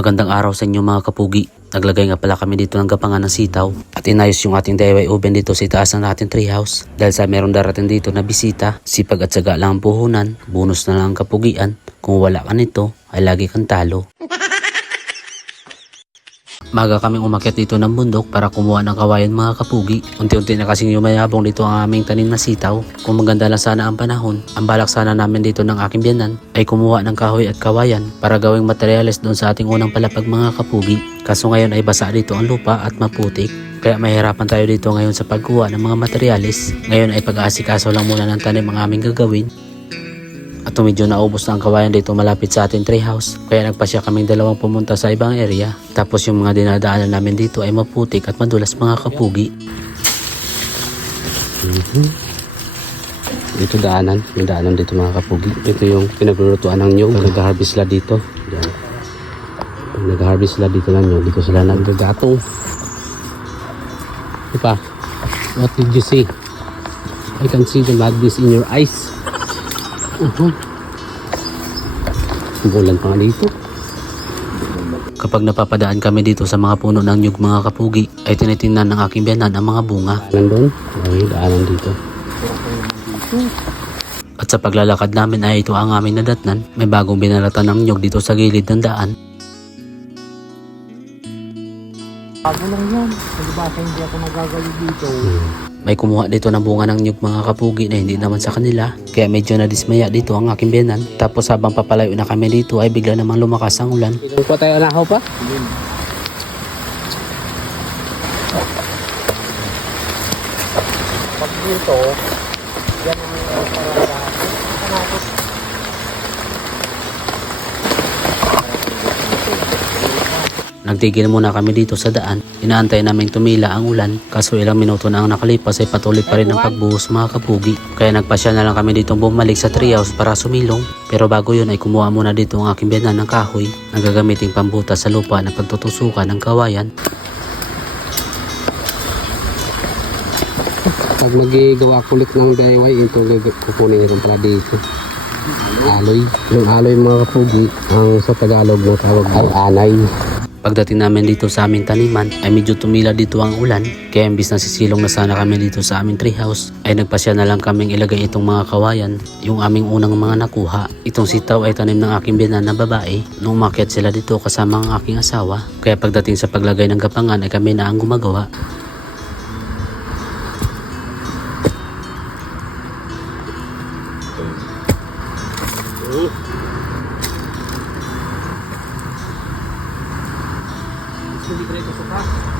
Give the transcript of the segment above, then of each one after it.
Magandang araw sa inyo mga kapugi. Naglagay nga pala kami dito ng gapangan ng sitaw at inayos yung ating DIY oven dito sa itaas ng ating treehouse. Dahil sa meron darating dito na bisita, sipag at saga lang ang puhunan, bonus na lang ang kapugian. Kung wala ka nito, ay lagi kang talo. Maga kaming umakyat dito ng bundok para kumuha ng kawayan mga kapugi. Unti-unti na kasing yumayabong dito ang aming tanim na sitaw. Kung maganda lang sana ang panahon, ang balak sana namin dito ng aking biyanan ay kumuha ng kahoy at kawayan para gawing materyales doon sa ating unang palapag mga kapugi. Kaso ngayon ay basa dito ang lupa at maputik. Kaya mahirapan tayo dito ngayon sa pagkuha ng mga materyales. Ngayon ay pag-aasikaso lang muna ng tanim ang aming gagawin. At medyo naubos na ang kawayan dito malapit sa ating treehouse. Kaya nagpasya kaming dalawang pumunta sa ibang area. Tapos yung mga dinadaanan namin dito ay maputik at madulas mga kapugi. Dito daanan. Yung daanan dito mga kapugi. Ito yung pinaglulutuan ng nyug. Nag-harvest sila dito. Diyan. Nag-harvest sila dito ng nyug. Dito sila naggagatong. Diba? What did you see? I can see the madness in your eyes. Bulan pa nga dito. Kapag napapadaan kami dito sa mga puno ng nyug mga kapugi, ay tinitingnan ng aking biyanan ang mga bunga. Nandun? Ay, daanan dito. At sa paglalakad namin ay ito ang aming nadatnan. May bagong binalatan ng nyug dito sa gilid ng daan. Bago lang yan. Kasi baka hindi ako nagagalit dito. May kumuha dito ng bunga ng nyug mga kapugi na hindi naman sa kanila. Kaya medyo nadismaya dito ang aking biyanan. Tapos habang papalayo na kami dito ay bigla namang lumakas ang ulan. Ilan pa tayo nahaw pa? Pag dito, yan ang parang Nagtigil muna kami dito sa daan. Inaantay namin tumila ang ulan. Kaso ilang minuto na ang nakalipas ay patuloy pa rin ang pagbuhos mga kapugi. Kaya nagpasya na lang kami dito bumalik sa treehouse para sumilong. Pero bago yun ay kumuha muna dito ang aking biyanan ng kahoy na gagamiting pambutas sa lupa na pagtutusukan ng kawayan. pag magigawa kulit ng DIY, ito kukunin rin pala dito. Aloy. Yung aloy mga kapugi, ang sa Tagalog mo tawag ay anay. Pagdating namin dito sa aming taniman ay medyo tumila dito ang ulan. Kaya imbis na sisilong na sana kami dito sa aming treehouse ay nagpasya na lang kaming ilagay itong mga kawayan, yung aming unang mga nakuha. Itong sitaw ay tanim ng aking biyanan na babae nung umakyat sila dito kasama ang aking asawa. Kaya pagdating sa paglagay ng gapangan ay kami na ang gumagawa. Hindi pa rin suka.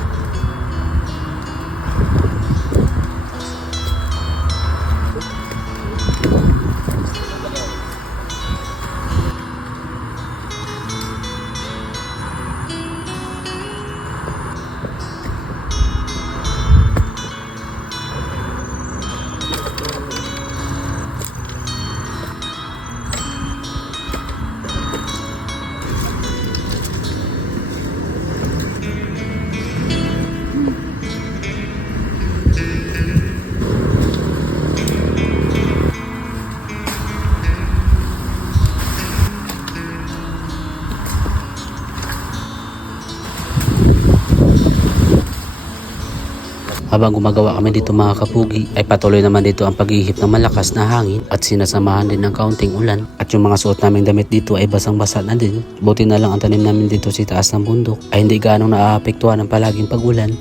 Habang gumagawa kami dito mga kapugi ay patuloy naman dito ang paghihip ng malakas na hangin at sinasamahan din ng kaunting ulan. At yung mga suot naming damit dito ay basang-basa na din. Buti na lang ang tanim namin dito sa taas ng bundok ay hindi ganong naaapektuhan ng palaging pag-ulan.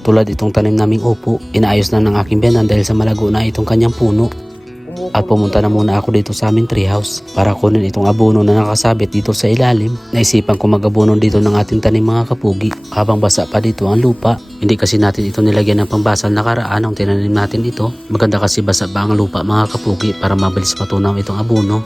Tulad itong tanim naming upo, inaayos na ng aking biyanan dahil sa malago na itong kanyang puno. At pumunta na muna ako dito sa aming treehouse para kunin itong abono na nakasabit dito sa ilalim. Naisipan ko mag-abono dito ng ating tanim mga kapugi habang basa pa dito ang lupa. Hindi kasi natin ito nilagyan ng pangbasal na karaan nung tinanim natin ito. Maganda kasi basa ba ang lupa mga kapugi para mabilis matunaw itong abono.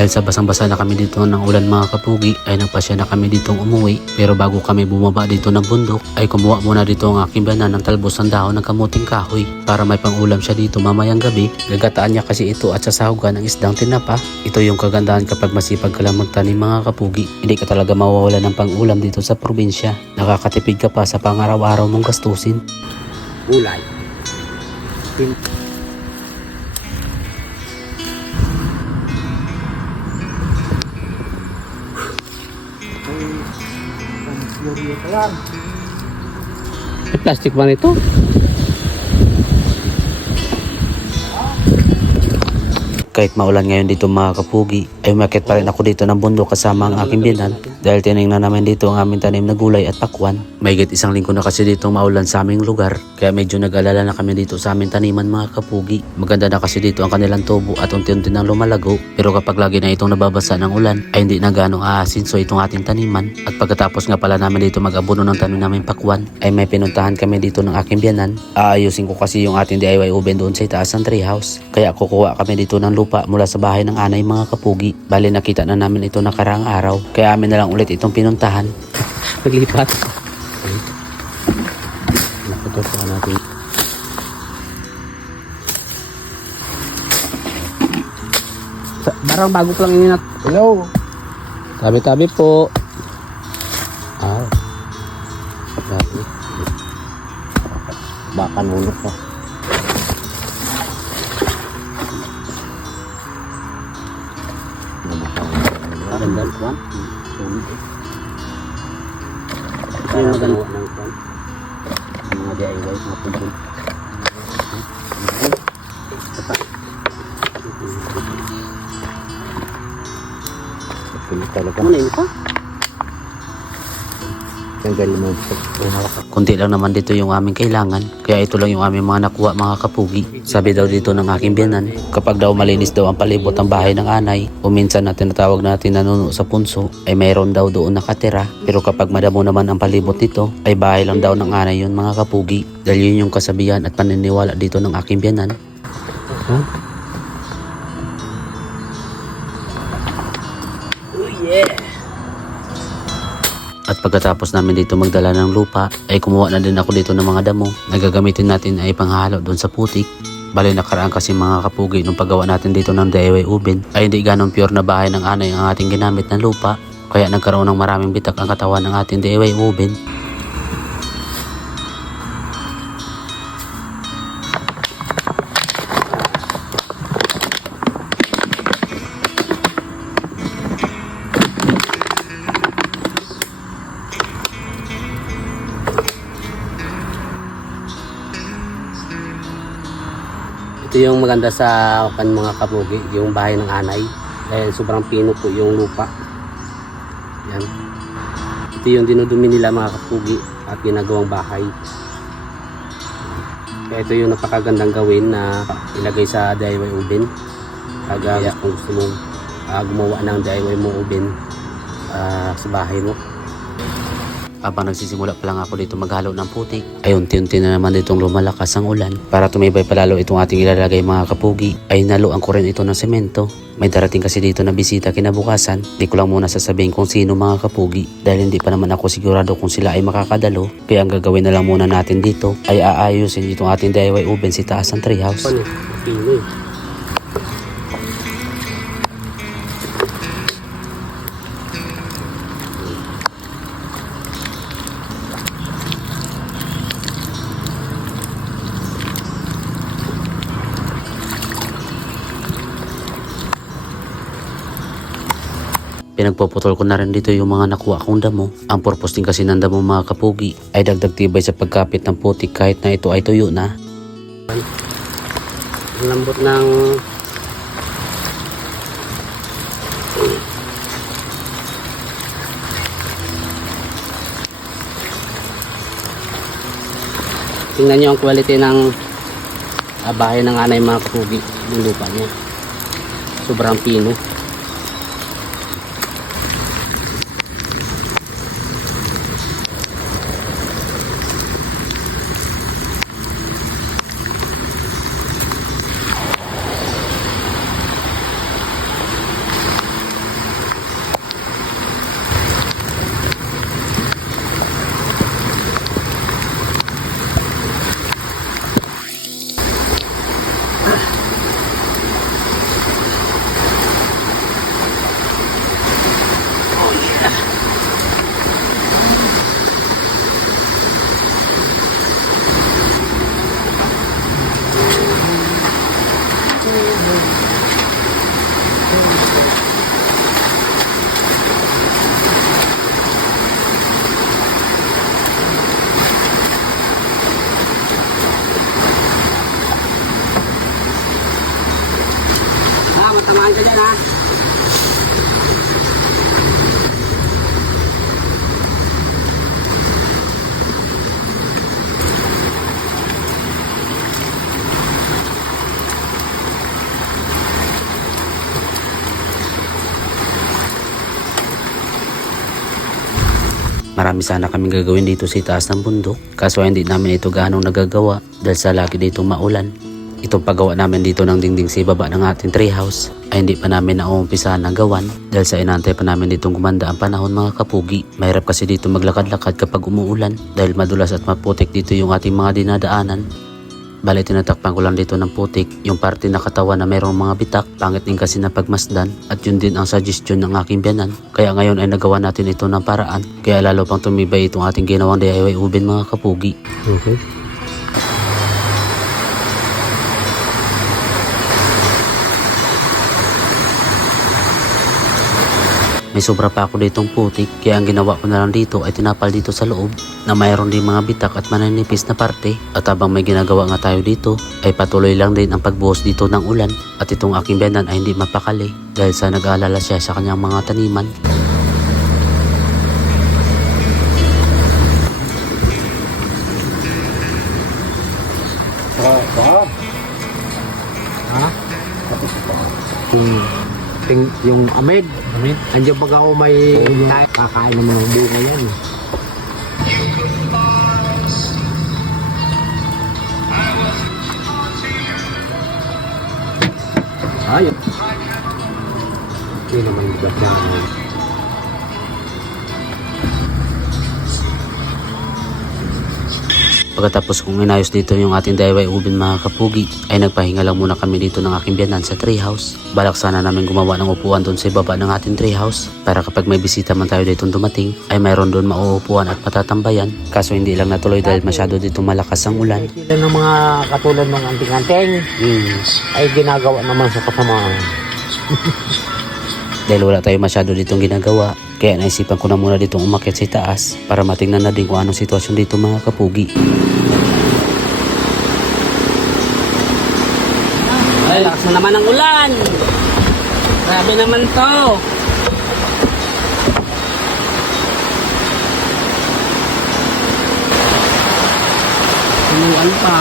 Dahil sa basang-basa na kami dito ng ulan mga kapugi ay nagpasya na kami ditong umuwi. Pero bago kami bumaba dito ng bundok ay kumuha muna dito ang aking biyanan ng talbos ng dahon ng kamuting kahoy para may pangulam siya dito mamayang gabi. Gagataan niya kasi ito at sasahugan ng isdang tinapa. Ito yung kagandahan kapag masipag ka lang magtanim mga kapugi. Hindi ka talaga mawawala ng pangulam dito sa probinsya. Nakakatipid ka pa sa pangaraw-araw mong gastusin. Gulay. May plastic ba nito? Kahit maulan ngayon dito mga kapugi, ay umakyat pa rin ako dito ng bundok kasama ang aking biyanan dahil tinignan namin dito ang aming tanim na gulay at pakwan. Mahigit isang linggo na kasi dito maulan sa aming lugar, kaya medyo nag-alala na kami dito sa aming taniman mga kapugi. Maganda na kasi dito ang kanilang tubo at unti-unti nang lumalago, pero kapag lagi na itong nababasa ng ulan, ay hindi na ganong aasinso itong ating taniman. At pagkatapos nga pala namin dito mag-abono ng tanim namin pakwan, ay may pinuntahan kami dito ng aking biyanan. Aayusin ko kasi yung ating DIY oven doon sa itaas ng treehouse, kaya kukuha kami dito ng lupa mula sa bahay ng anay mga kapugi. Bali nakita na namin ito nakaraang araw, kaya amin na lang ulit itong pinuntahan. Naglipat. Naputosan natin. Barang bago pa lang yun at... Hello. Tabi-tabi po. Tabi. Baka nulok pa. Maganda ang kwan. Kaya maganda ng kwan. Mga DIY, mga pumpun. Ano yun pa? Tanggal mo. Kunti lang naman dito yung aming kailangan, kaya ito lang yung aming mga nakuha mga kapugi. Sabi daw dito ng aking biyanan, kapag daw malinis daw ang palibot ng bahay ng anay, o minsan na tinatawag natin na nuno sa punso, ay mayroon daw doon nakatira. Pero kapag madamo naman ang palibot nito, ay bahay lang daw ng anay yun mga kapugi. Dahil yun yung kasabihan at paniniwala dito ng aking biyanan. At pagkatapos namin dito magdala ng lupa, ay kumuha na din ako dito ng mga damo na gagamitin natin ay panghalo doon sa putik. Bali nakaraan kasi mga kapugi nung paggawa natin dito ng DIY oven ay hindi ganong pure na bahay ng anay ang ating ginamit na lupa. Kaya nagkaroon ng maraming bitak ang katawan ng ating DIY oven. Ito yung maganda sa mga kapugi, yung bahay ng anay. Dahil sobrang pino po yung lupa. Yan. Ito yung dinudumi nila mga kapugi at ginagawang bahay. Kaya ito yung napakagandang gawin na ilagay sa DIY oven. Kaya kung gusto mong gumawa ng DIY mo oven sa bahay mo. Habang nagsisimula pa lang ako dito maghalo ng putik, ay unti-unti na naman ditong lumalakas ang ulan. Para tumibay palalo itong ating ilalagay mga kapugi, ay naluan ko rin ito ng semento. May darating kasi dito na bisita kinabukasan. Di ko lang muna sasabihin kung sino mga kapugi, dahil hindi pa naman ako sigurado kung sila ay makakadalo. Kaya ang gagawin na lang muna natin dito ay aayusin itong ating DIY oven sa taas ng treehouse. Pino. Pinagpuputol ko na rin dito yung mga nakuha kong damo. Ang purpose din kasi ng damo mga kapugi ay dagdag tibay sa pagkapit ng putik kahit na ito ay tuyo na. Ang lambot ng Tingnan nyo ang quality ng bahay ng anay mga kapugi. Yung lupa niya. Sobrang pino. Matamaan ka dyan ha. Marami sana kaming gagawin dito sa itaas ng bundok, kaso hindi namin ito ganong nagagawa dahil sa lagi dito maulan. Itong paggawa namin dito ng dingding sa baba ng ating treehouse ay hindi pa namin nauumpisahan ng gawan dahil sa inantay pa namin ditong gumanda ang panahon mga kapugi. Mahirap kasi dito maglakad-lakad kapag umuulan dahil madulas at maputik dito yung ating mga dinadaanan. Bali tinatakpan ko lang dito ng putik yung parte na katawan na mayroong mga bitak, pangit din kasi na pagmasdan at yun din ang suggestion ng aking biyanan. Kaya ngayon ay nagawa natin ito ng paraan, kaya lalo pang tumibay itong ating ginawang DIY ubin mga kapugi. May sobra pa ako ditong putik, kaya ang ginawa ko na lang dito ay tinapal dito sa loob na mayroon din mga bitak at mananipis na parte. At habang may ginagawa nga tayo dito ay patuloy lang din ang pagbuhos dito ng ulan at itong aking biyanan ay hindi mapakali dahil sa nag-aalala siya sa kanyang mga taniman. Yung amid. Andiyan pag ako may kakain ng mga bunga yan. Ayun. Hindi naman yung bagyan. Pagkatapos kong inayos dito yung ating DIY ubin mga kapugi, ay nagpahinga lang muna kami dito ng aking biyanan sa treehouse. Balak sana namin gumawa ng upuan doon sa baba ng ating treehouse para kapag may bisita man tayo dito dumating ay mayroon doon mauupuan at matatambayan. Kaso hindi lang natuloy dahil masyado dito malakas ang ulan. Sila ng mga katulad ng anting-anting ay ginagawa naman sa kasamaan. Dahil wala tayo masyado ditong ginagawa, kaya naisipan ko na muna ditong umakyat sa taas para matingnan na din kung anong sitwasyon dito mga kapugi. Ay, lakas na naman ang ulan. Grabe naman to. Sinuan pa.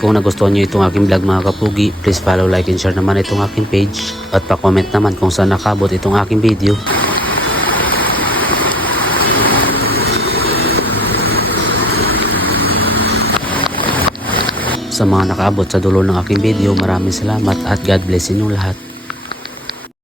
Kung nagustuhan nyo itong aking vlog mga kapugi, please follow, like, and share naman itong aking page. At pa-comment naman kung saan nakabot itong aking video. Sa mga nakaabot sa dulo ng aking video, maraming salamat at God bless inyong lahat.